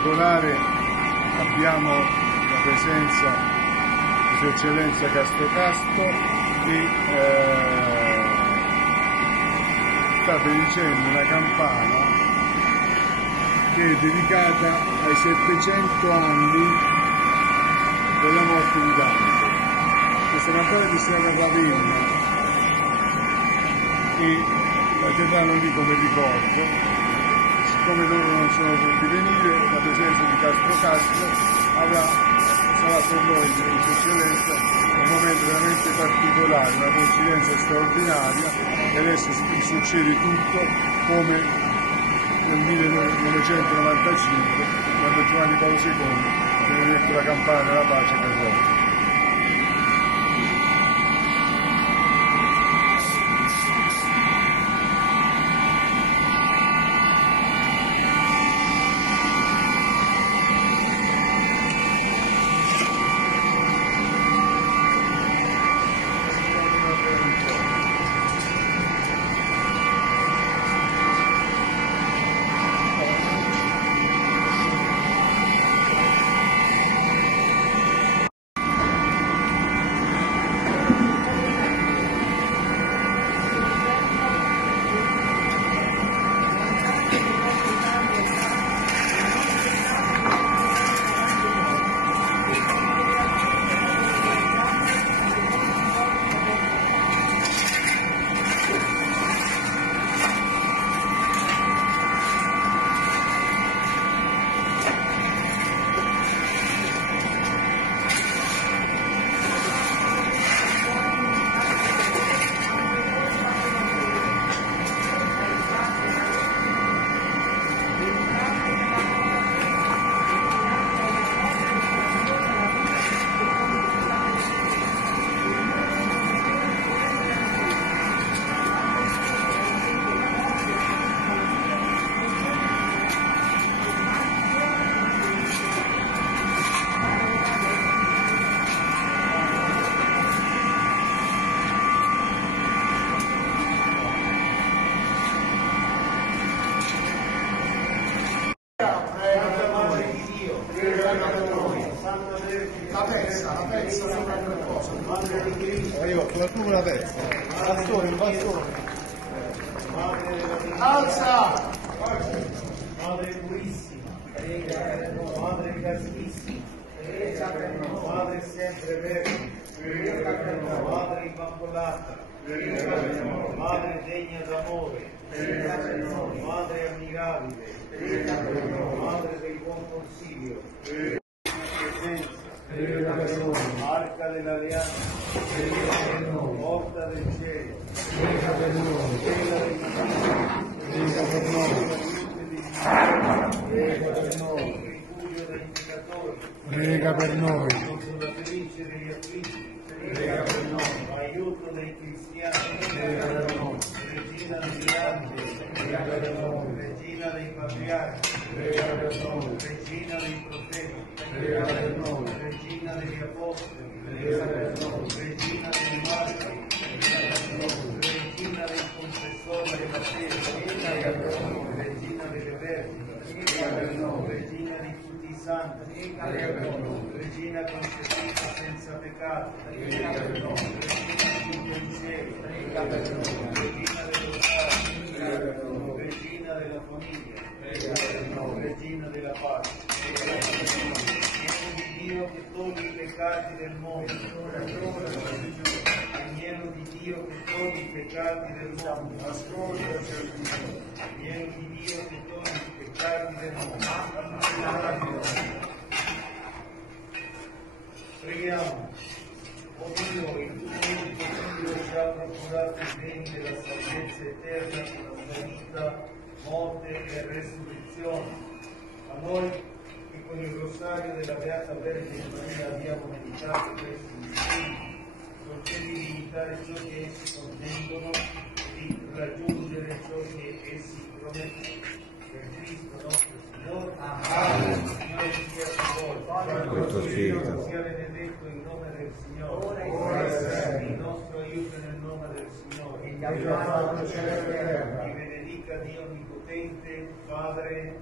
particolare abbiamo la presenza di Sua Eccellenza Casto che sta dirigendo una campana che è dedicata ai 700 anni della morte di Dante. Questa campana è destinata a Ravenna e la terranno lì come ricordo. Siccome loro non sono potuti venire, la presenza di Castro sarà per noi, di Sua Eccellenza, un momento veramente particolare, una coincidenza straordinaria, e adesso succede tutto come nel 1995, quando Giovanni Paolo II viene detto la campana della pace per Roma. La pezza sopra qualcosa. Arriva qualcuno la testa. Il bastone. Alza! Madre purissima, Madre castissima, Madre sempre vergine, Madre immacolata, Madre degna d'amore, Madre ammirabile, Madre del buon consiglio, Arca dell'Alleanza, Porta del cielo, Stella del rifugio dei peccatori, Prega per noi. consolatrice degli afflitti, prega per noi, aiuto dei cristiani, prega per noi, regina degli angeli, prega per noi, regina dei patriarchi, prega per noi, regina dei profeti, prega per noi, regina degli apostoli, prega per noi, regina dei martiri, prega per noi, regina dei confessori della fede, prega per noi, regina delle vergini, prega per noi, regina di tutti i santi, prega per noi, regina concepita senza peccato, prega per noi, regina di tutto il cielo, prega per noi, regina dello Stato, prega per noi, regina della famiglia, prega per noi, regina della pace, prega per noi, Dio che toglie i peccati del mondo, agnello di Dio che toglie i peccati del mondo, agnello di Dio che toglie i peccati del mondo. Preghiamo. O Dio, il tuo unico Figlio ci ha procurato i beni della salvezza eterna con la sua vita, morte e resurrezione. A noi che con il rosario della Beata Vergine Maria abbiamo meditato questi misteri, concedi di imitare ciò che essi contengono e di raggiungere ciò che essi promettono. Per Cristo nostro Signore. Amen. Signore sia con voi. Tuo spirito. Sia benedetto il nome del Signore. Il nostro aiuto nel nome del Signore. Vi benedica Dio Onnipotente, Padre,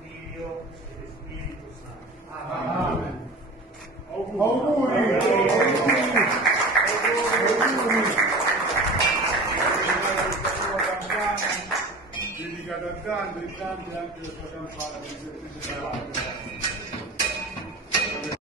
Figlio Dio e Spirito Santo. Amen. Auguri. Dedicata a Dante e Dante anche la sua campana di servizio.